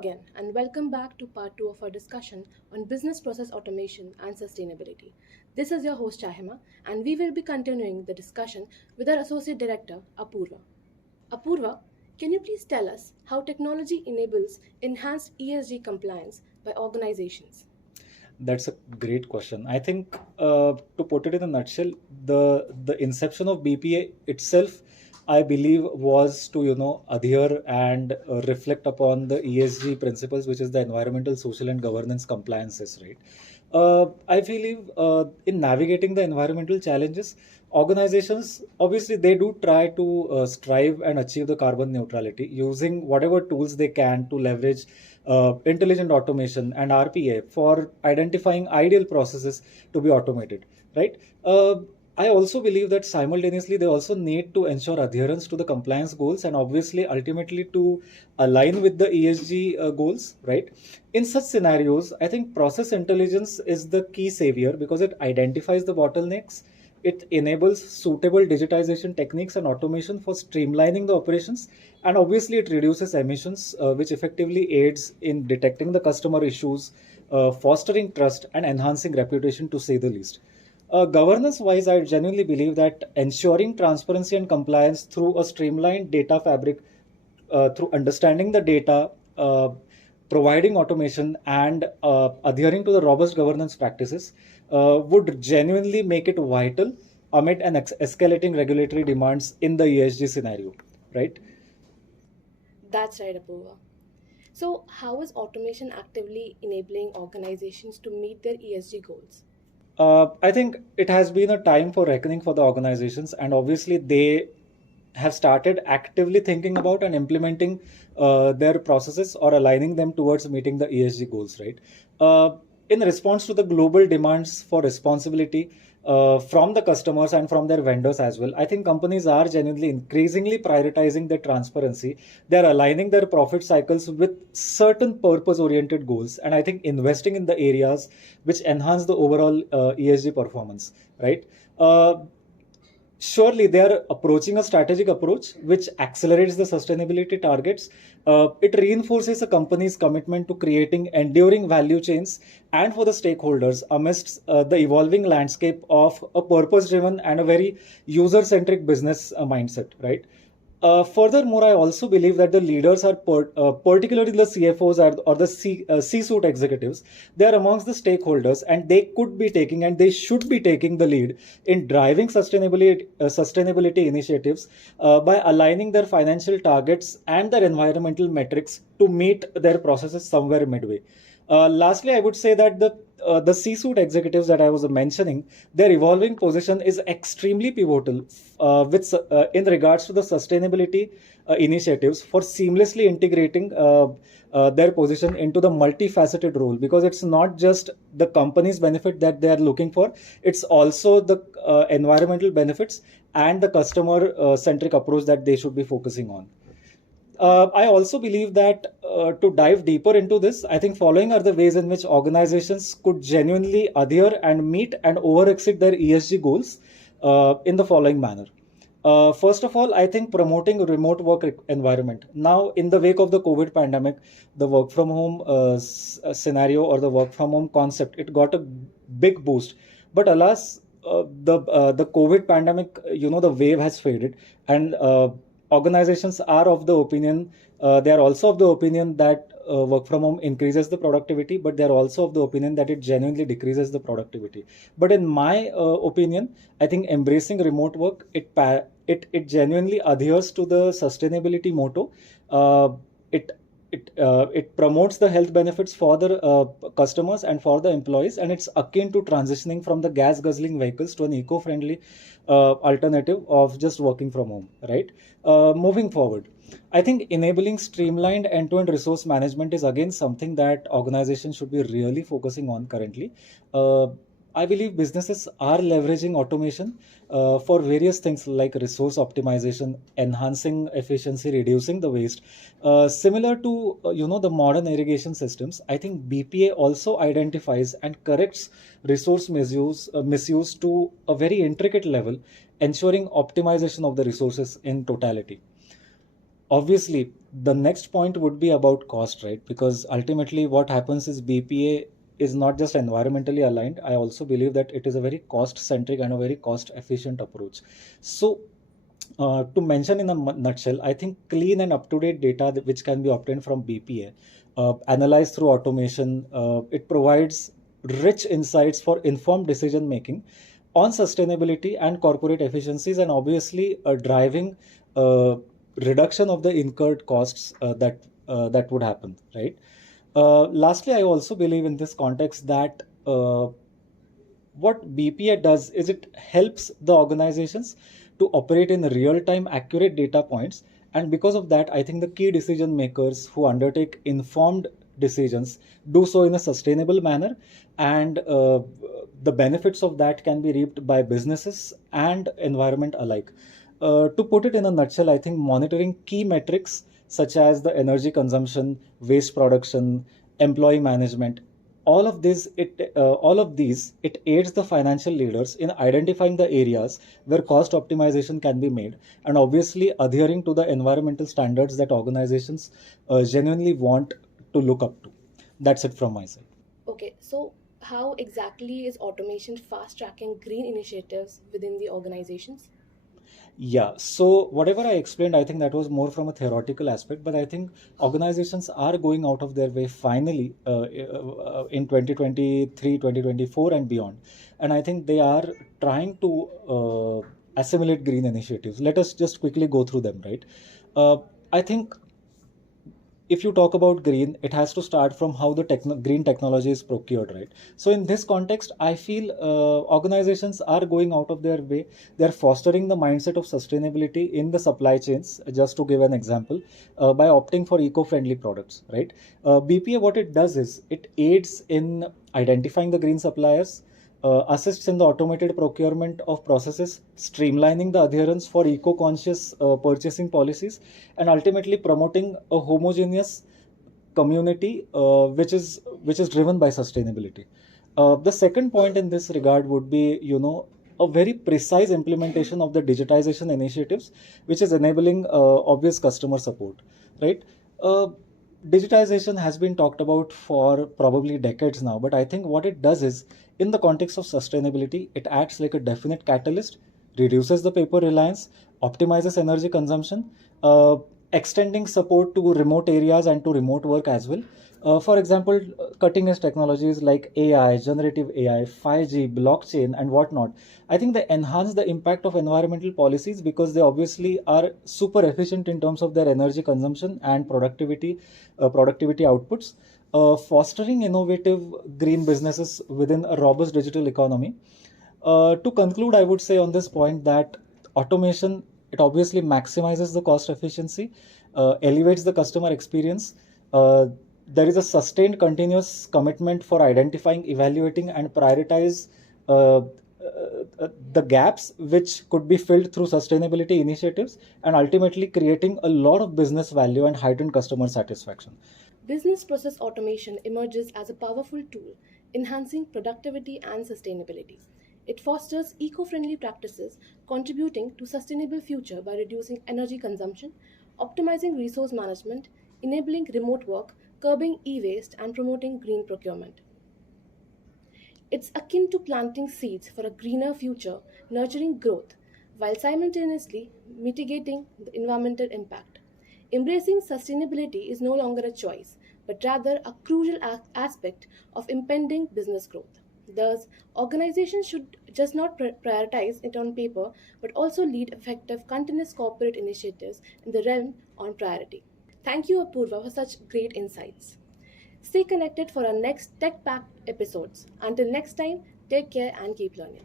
again, and welcome back to part 2 of our discussion on business process automation and sustainability. This is your host Shahima, and we will be continuing the discussion with our Associate Director, Apoorva. Apoorva, can you please tell us how technology enables enhanced ESG compliance by organizations? That's a great question. I think to put it in a nutshell, the inception of BPA itself, I believe, was to adhere and reflect upon the ESG principles, which is the environmental, social, and governance compliances, right? I believe in navigating the environmental challenges, organizations obviously they do try to strive and achieve the carbon neutrality using whatever tools they can to leverage intelligent automation and RPA for identifying ideal processes to be automated, right? I also believe that simultaneously they also need to ensure adherence to the compliance goals and obviously ultimately to align with the ESG goals, right? In such scenarios, I think process intelligence is the key savior because it identifies the bottlenecks. It enables suitable digitization techniques and automation for streamlining the operations, and obviously it reduces emissions, which effectively aids in detecting the customer issues, fostering trust, and enhancing reputation, to say the least. Governance wise, I genuinely believe that ensuring transparency and compliance through a streamlined data fabric, through understanding the data, providing automation, and adhering to the robust governance practices would genuinely make it vital amid an escalating regulatory demands in the ESG scenario, right? That's right, Apoorva. So, how is automation actively enabling organizations to meet their ESG goals? I think it has been a time for reckoning for the organizations, and obviously they have started actively thinking about and implementing their processes or aligning them towards meeting the ESG goals, right? In response to the global demands for responsibility from the customers and from their vendors as well, I think companies are genuinely increasingly prioritizing their transparency. They're aligning their profit cycles with certain purpose oriented goals, and I think investing in the areas which enhance the overall ESG performance, right? Surely they are approaching a strategic approach which accelerates the sustainability targets. It reinforces a company's commitment to creating enduring value chains and for the stakeholders amidst the evolving landscape of a purpose driven and a very user centric business mindset, right? Furthermore, I also believe that the leaders are particularly the CFOs or the C-suite executives. They are amongst the stakeholders, and they could be taking and they should be taking the lead in driving sustainability initiatives by aligning their financial targets and their environmental metrics to meet their processes somewhere midway. Lastly, I would say that the C-suite executives that I was mentioning, their evolving position is extremely pivotal in regards to the sustainability initiatives for seamlessly integrating their position into the multifaceted role, because it's not just the company's benefit that they are looking for, it's also the environmental benefits and the customer centric approach that they should be focusing on. I also believe that to dive deeper into this, I think following are the ways in which organizations could genuinely adhere and meet and over-exceed their ESG goals in the following manner. First of all, I think promoting a remote work environment. Now, in the wake of the COVID pandemic, the work from home scenario or the work from home concept, it got a big boost. But alas, the COVID pandemic, the wave has faded, and organizations are of the opinion, they are also of the opinion that work from home increases the productivity, but they're also of the opinion that it genuinely decreases the productivity. But in my opinion, I think embracing remote work, it genuinely adheres to the sustainability motto. It it promotes the health benefits for the customers and for the employees, and it's akin to transitioning from the gas guzzling vehicles to an eco-friendly alternative of just working from home, right? Moving forward, I think enabling streamlined end-to-end resource management is again something that organizations should be really focusing on currently. I believe businesses are leveraging automation for various things like resource optimization, enhancing efficiency, reducing the waste. Similar to the modern irrigation systems, I think BPA also identifies and corrects resource misuse to a very intricate level, ensuring optimization of the resources in totality. Obviously, the next point would be about cost, right? Because ultimately, what happens is BPA is not just environmentally aligned. I also believe that it is a very cost centric and a very cost efficient approach. So, to mention in a nutshell, I think clean and up to date data which can be obtained from BPA, analyzed through automation, it provides rich insights for informed decision making on sustainability and corporate efficiencies, and obviously driving uh, reduction of the incurred costs that would happen, right? Lastly, I also believe in this context that what BPA does is it helps the organizations to operate in real time accurate data points. And because of that, I think the key decision makers who undertake informed decisions do so in a sustainable manner. And the benefits of that can be reaped by businesses and environment alike. To put it in a nutshell, I think monitoring key metrics such as the energy consumption, waste production, employee management, all of these it aids the financial leaders in identifying the areas where cost optimization can be made, and obviously adhering to the environmental standards that organizations genuinely want to look up to. That's it from my side. Okay, so how exactly is automation fast tracking green initiatives within the organizations? Yeah, so whatever I explained, I think that was more from a theoretical aspect, but I think organizations are going out of their way finally in 2023, 2024, and beyond. And I think they are trying to assimilate green initiatives. Let us just quickly go through them, right? Uh, I think if you talk about green, it has to start from how the green technology is procured, right? So in this context, I feel organizations are going out of their way. They're fostering the mindset of sustainability in the supply chains. Just to give an example, by opting for eco-friendly products, right? BPA, what it does is it aids in identifying the green suppliers, assists in the automated procurement of processes, streamlining the adherence for eco-conscious purchasing policies, and ultimately promoting a homogeneous community which is driven by sustainability. The second point in this regard would be, a very precise implementation of the digitization initiatives, which is enabling obvious customer support, right? Uh, Digitization has been talked about for probably decades now, but I think what it does is, in the context of sustainability, it acts like a definite catalyst, reduces the paper reliance, optimizes energy consumption, uh, extending support to remote areas and to remote work as well. For example, cutting edge technologies like AI, generative AI, 5G, blockchain, and whatnot, I think they enhance the impact of environmental policies because they obviously are super efficient in terms of their energy consumption and productivity outputs, fostering innovative green businesses within a robust digital economy. To conclude, I would say on this point that automation, it obviously maximizes the cost efficiency, elevates the customer experience. Uh, there is a sustained continuous commitment for identifying, evaluating, and prioritize the gaps which could be filled through sustainability initiatives, and ultimately creating a lot of business value and heightened customer satisfaction. Business process automation emerges as a powerful tool, enhancing productivity and sustainability. It fosters eco friendly practices, contributing to sustainable future by reducing energy consumption, optimizing resource management, enabling remote work, curbing e waste, and promoting green procurement. It's akin to planting seeds for a greener future, nurturing growth, while simultaneously mitigating the environmental impact. Embracing sustainability is no longer a choice, but rather a crucial aspect of impending business growth. Thus, organizations should just not prioritize it on paper, but also lead effective continuous corporate initiatives in the realm on priority. Thank you, Apoorva, for such great insights. Stay connected for our next tech packed episodes. Until next time, take care and keep learning.